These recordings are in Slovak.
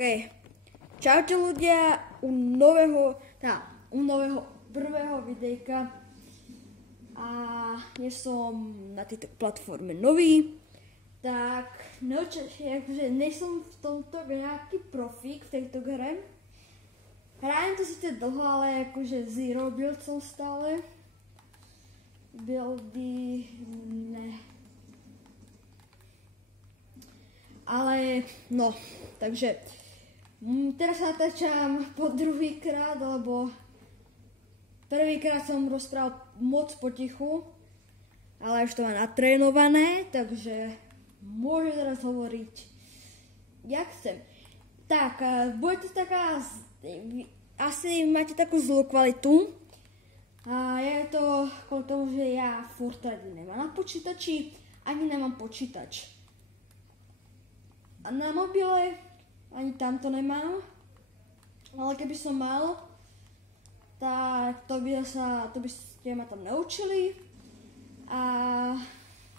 OK. Čaute ľudia, u nového prvého videjka. A nie som na tejto platforme nový, tak akože nesom v tomto nejaký profík v tejto hre. Hrajem to síce dlho, ale akože zero build som stále. Buildy, ne. Ale, no, takže teraz natáčam po druhýkrát, lebo prvýkrát som rozprával moc potichu, ale už to mám natrénované, takže môžem teraz hovoriť, jak chcem. Tak, bude to taká, asi máte takú zlú kvalitu. A je to kvôli tomu, že ja furt nemám na počítači, ani nemám počítač. A na mobile ani tamto nemám, ale keby som mal, tak to by ste ma tam naučili. A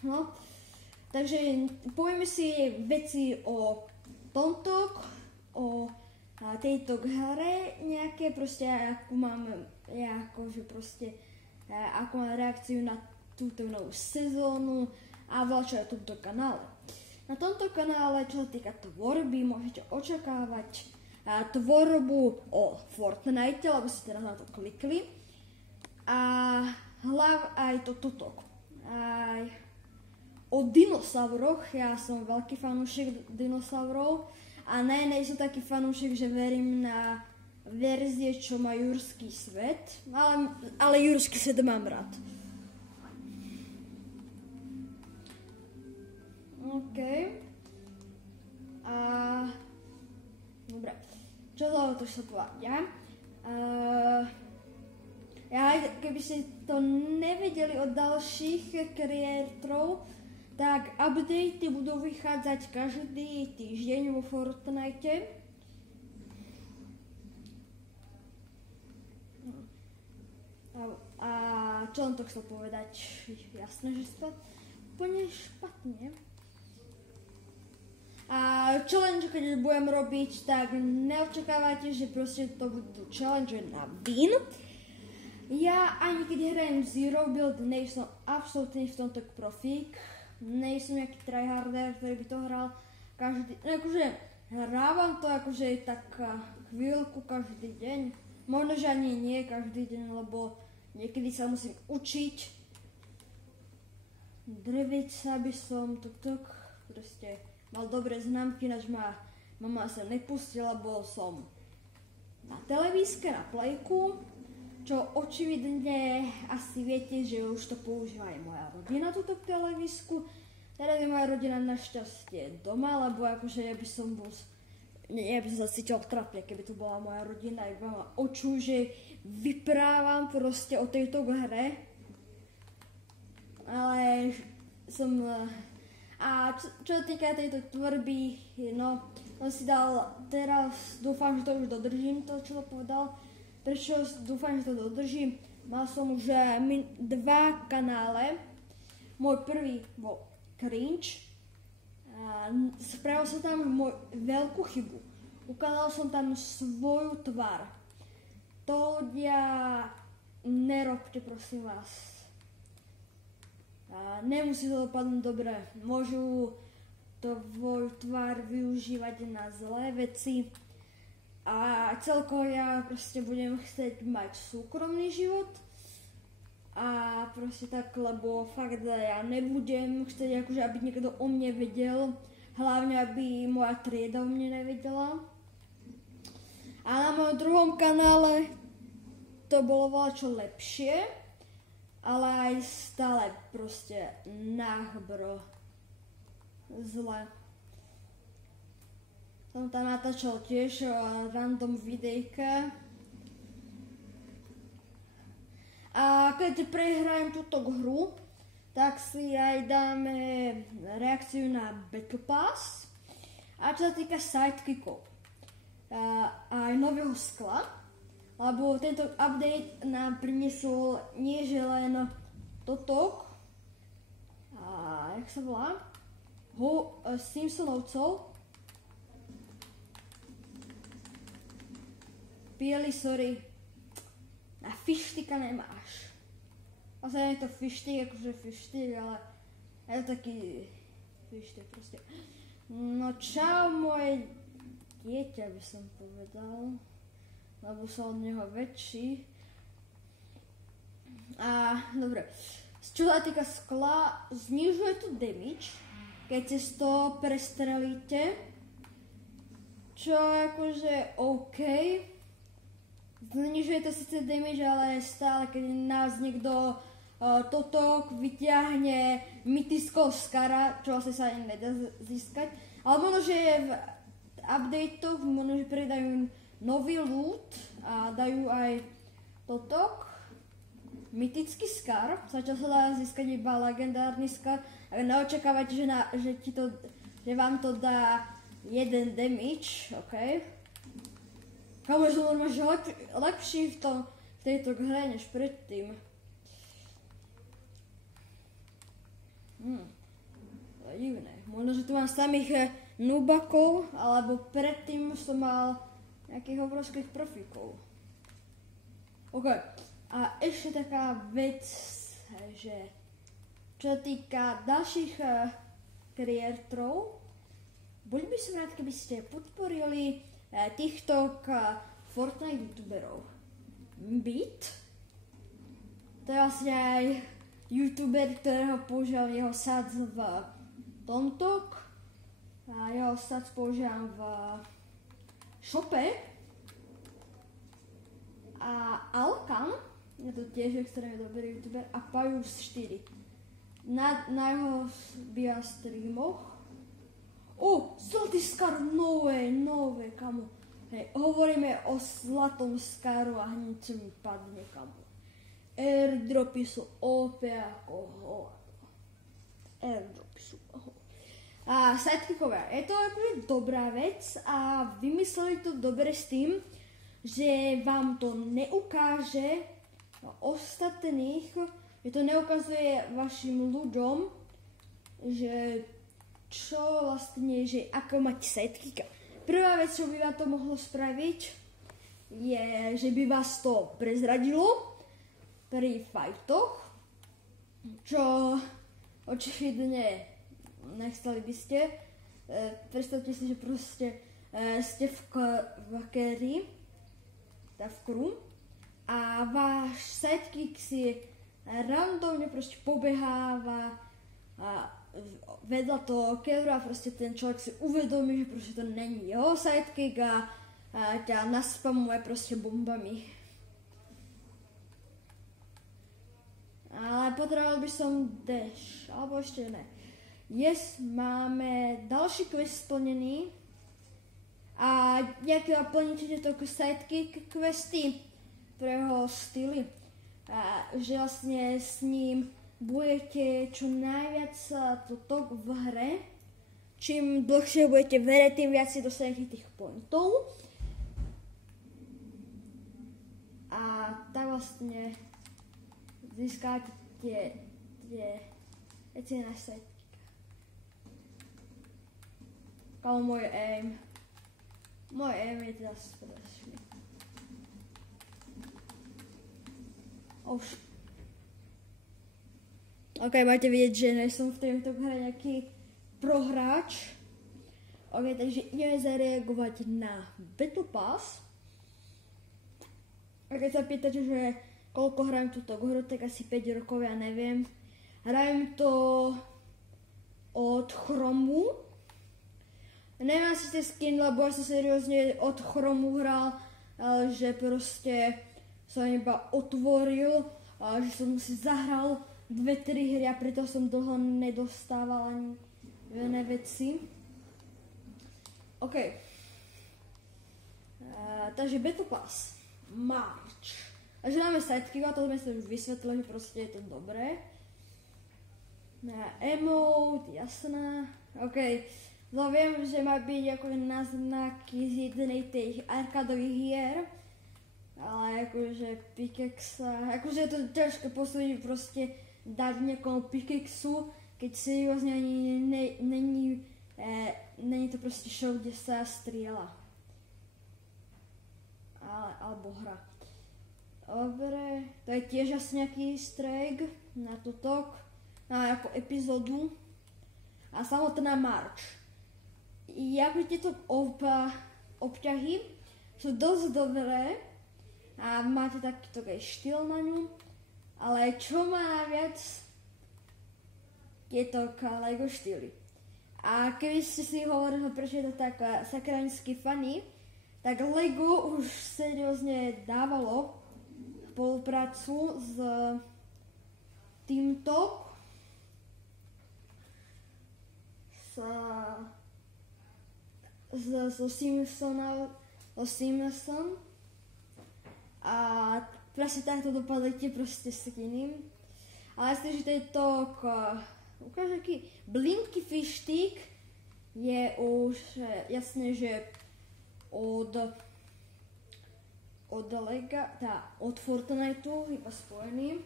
no, takže povieme si veci o tomto, o tejto hre nejaké, proste akú mám, akú mám reakciu na túto novú sezónu a čo je v tomto kanále. Na tomto kanále, čo sa týka tvorby, môžete očakávať tvorbu o Fortnite, lebo ste teraz na to klikli. A aj toto. Aj o dinosauroch, ja som veľký fanúšik dinosaurov. A nie som taký fanúšik, že verím na verzie, čo má Jurský svet. Ale Jurský svet mám rád. OK. Dobre. Čo to sa povedia? Keby ste to nevedeli od ďalších kreatorov, tak updaty budú vychádzať každý týždeň vo Fortnite. A čo len to chcel povedať? Jasné, že to úplne špatne. A challenge, keď budem robiť, tak neočakávajte, že proste to budú challenge na win. Ja ani keď hrajem zero build, nejsem absolútne v tomto profík. Nejsem nejaký tryharder, ktorý by to hral každý... Akože hrávam to akože tak chvíľku každý deň. Možno, že ani nie každý deň, lebo niekedy sa musím učiť. Dreviť sa by som proste mal dobré známky, ináč ma mama sa nepustila, bol som na televízke, na plejku, čo očividne asi viete, že už to používa aj moja rodina túto televízku. Teraz je moja rodina našťastie doma, lebo akože ja by som sa cítil trapne, keby tu bola moja rodina, iba ma očujú, že vyprávam proste o tejto hre. Ale som... A čo sa týka tejto tvorby, no, on si dal teraz, dúfam, že to už dodržím, to čo to povedal. Prečo dúfam, že to dodržím? Mal som už 2 kanále. Môj prvý bol cringe. Spravil som tam veľkú chybu. Ukázal som tam svoju tvár. To ľudia nerobte, prosím vás. Nemusí to dopadnúť dobre. Môžu tvoju tvár využívať na zlé veci. A celkovo ja proste budem chcieť mať súkromný život. A proste tak, lebo fakt ja nebudem chcieť, akože aby niekto o mne vedel. Hlavne, aby moja trieda o mne nevedela. A na mojom druhom kanále to bolo voľačo lepšie. Ale aj stále proste náhbro zle. Som tam natáčal tiež random videjka. A keď prehrajem túto hru, tak si aj dáme reakciu na Battle Pass. A čo sa týka sidekickov, aj nového skla, lebo tento update nám priniesol nie že len toto, jak sa volá, Simpsonovcov, pieli, sorry. A fištika nemáš. Vlastne je to fištik, akože fištik, ale je to taký fištik proste. No čau moje dieťa by som povedal, lebo som od neho väčší. A dobre, čo sa týka skla, znižuje to damage, keď si to prestrelíte, čo akože OK. Znižuje to síce damage, ale stále, keď nás niekto toto vyťahne mytickou skara, čo vlastne sa ani nedá získať. Ale možno, že v updatech možno, že pridajú nový loot a dajú aj toto. Mytický skar, zatiaľ sa dá získať iba legendárny skar, ale neočakávajte, že vám to dá 1 damage, ok? Kamu je to normálne, že lepší v tejto hre než predtým. To je divné. Možno, že tu mám samých nubakov, alebo predtým som mal nejakých obrovských profíkov. OK. A ešte taká vec, že čo týka ďalších kreatorov, boli by som rád, keby ste podporili týchto Fortnite youtuberov. Beat, to je vlastne aj youtuber, ktorého používam jeho sac v Tomtok a jeho sac používam v Shope a Alkan, je to tiež extrémne dobrý youtuber, a Pajus 4. Na jeho býva streamoch. Zlatý skar, nové, kamo. Hej, hovoríme o zlatom skaru a hneď čo mi padne, kamo. Airdropy sú OP ako hovado. Airdropy sú A sidekickovia, je to akože dobrá vec a vymysleli to dobre s tým, že vám to neukáže ostatných, že to neukazuje vašim ľuďom, že čo vlastne, že ako mať sidekicka. Prvá vec, čo by vám to mohlo spraviť, je, že by vás to prezradilo pri fightoch, čo očividne nechceli by ste. Predstavte si, že proste ste v carry, v crew, a váš sidekick si randomne proste pobeháva a vedľa toho carry a proste ten človek si uvedomí, že proste to není jeho sidekick a ťa naspamuje proste bombami. Ale potreboval by som dash, alebo ešte ne. Yes, máme ďalší quest splnený. A jak plníte tieto sidekick questy pre jeho styly, že vlastne s ním budete čo najviac toto v hre. Čím dlhšie budete v hre, tým viac si dostanete tých pointov. A tak vlastne získate tie veci na sidekick. Kámo, môj aim je teda strašný. Ok, máte vidieť, že nie som v tejto hre nejaký prohráč. Ok, takže ideme zareagovať na Battle Pass. A keď sa pýtate, že koľko hrajem túto hru, tak asi 5 rokov, ja neviem. Hrajem to od Chromu. Nemám si ten skin, lebo ja som seriózne od Chromu hral, že proste som iba otvoril, že som si zahral 2-3 hry a preto som dlho nedostával ani iné veci. OK. Takže Battle Pass. March. A že máme sidekick, a to sme sa už vysvetlili, že proste je to dobré. Emote, jasná. OK. No viem, že má byť ako náznaky z jednej tých arkádových hier, ale akože pickaxe, akože je to ťažké posúdiť, proste dať niekomu pickaxu, keď seriózne ani není to proste show, kde sa strieľa. A alebo hra. Dobre, to je tiež asi nejaký easter egg na toto, na ako epizódu. A samotná March. Jako tieto obťahy sú dosť dobré a máte takýto štýl na ňu, ale čo má najviac je to Lego štýly. A keby ste si hovorili, prečo je to tak sakranicky funny, tak Lego už seriózne dávalo spoluprácu s týmto so Simpson a presne takto dopadli tie proste skiny. Ale myslím, že tento ukáže aký Blinky Fish Stick je už jasné, že od Lega, od Fortniteu iba spojený.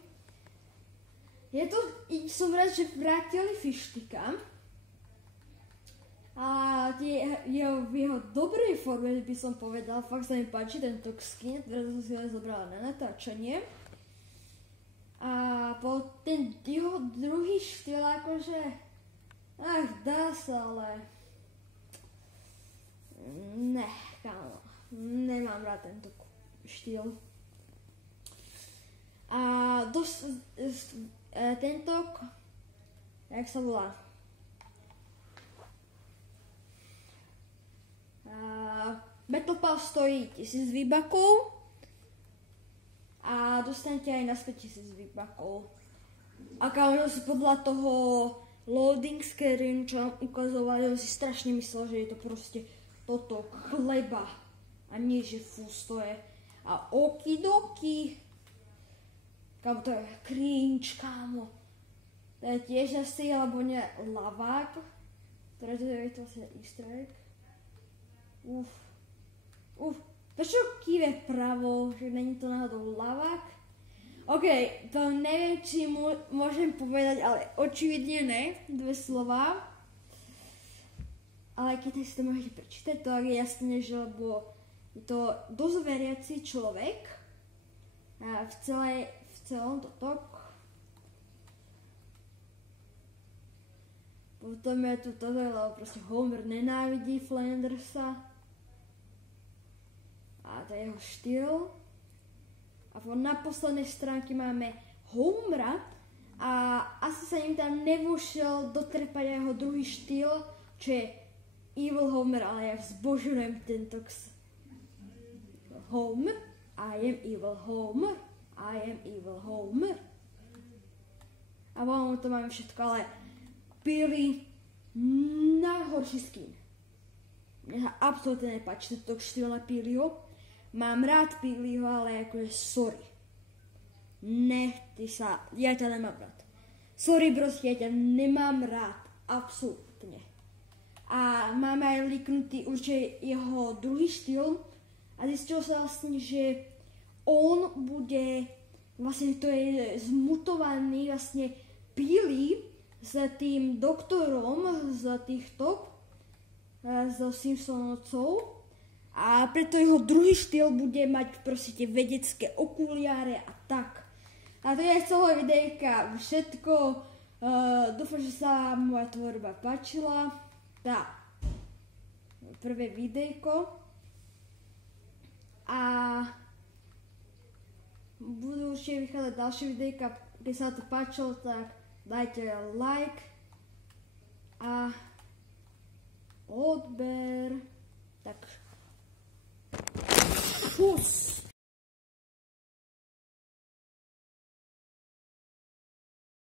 Som rád, že vrátili Fishsticka. A v jeho dobrej forme by som povedal, fakt sa mi páči tento skin, teraz som si ho zobrala na natáčanie. A po ten jeho druhý štýl akože, dá sa, ale ne, kámo, nemám rád tento štýl. A tento, jak sa volá? Battle Pass stojí 1000 výbakov a dostanete aj naspäť 1000 výbakov. A kámo, si podľa toho loading screen, čo nám ukazovali, si strašne myslel, že je to proste toto chleba a nie, že fús to je. A okidoki, kámo, to je cringe, kámo. To je tiež asi, alebo nie, lavák, ktoré to je vlastne easter egg. Prečo kýve pravo, že není to náhodou lavák? OK, to neviem, či môžem povedať, ale očividne ne, 2 slova. Ale keď si to môžete prečítať, to je jasné, že lebo je to dosť veriaci človek a v celom toto. Potom je tu toto, lebo proste Homer nenávidí Flandersa. A to je jeho štýl. A na poslednej stránke máme Homera a asi sa im tam nevošiel dotrepať jeho druhý štýl, čo je Evil Homer, ale ja zbožujem tento Homer, I am Evil Homer, I am Evil Homer. A vonku to máme všetko, ale Billy najhorší skin. Mne sa absolútne nepáči tento štýl na Billyho. Mám rád Billyho, ale akože sorry. Ne, ja ťa nemám rád. Sorry proste, ja ťa nemám rád. Absolútne. A máme aj liknutý určite jeho druhý štýl a zistil sa vlastne, že on bude, vlastne to je zmutovaný vlastne Billy s tým doktorom z týchto, zo Simpsonovcov. A preto jeho druhý štýl bude mať proste tie vedecké okuliare a tak. A to je z celého videjka všetko. Dúfam, že sa moja tvorba páčila. Prvé videjko. A budú určite vychádzať ďalšie videjka. Keď sa to páčilo, tak dajte like a odber. Tak. Pus!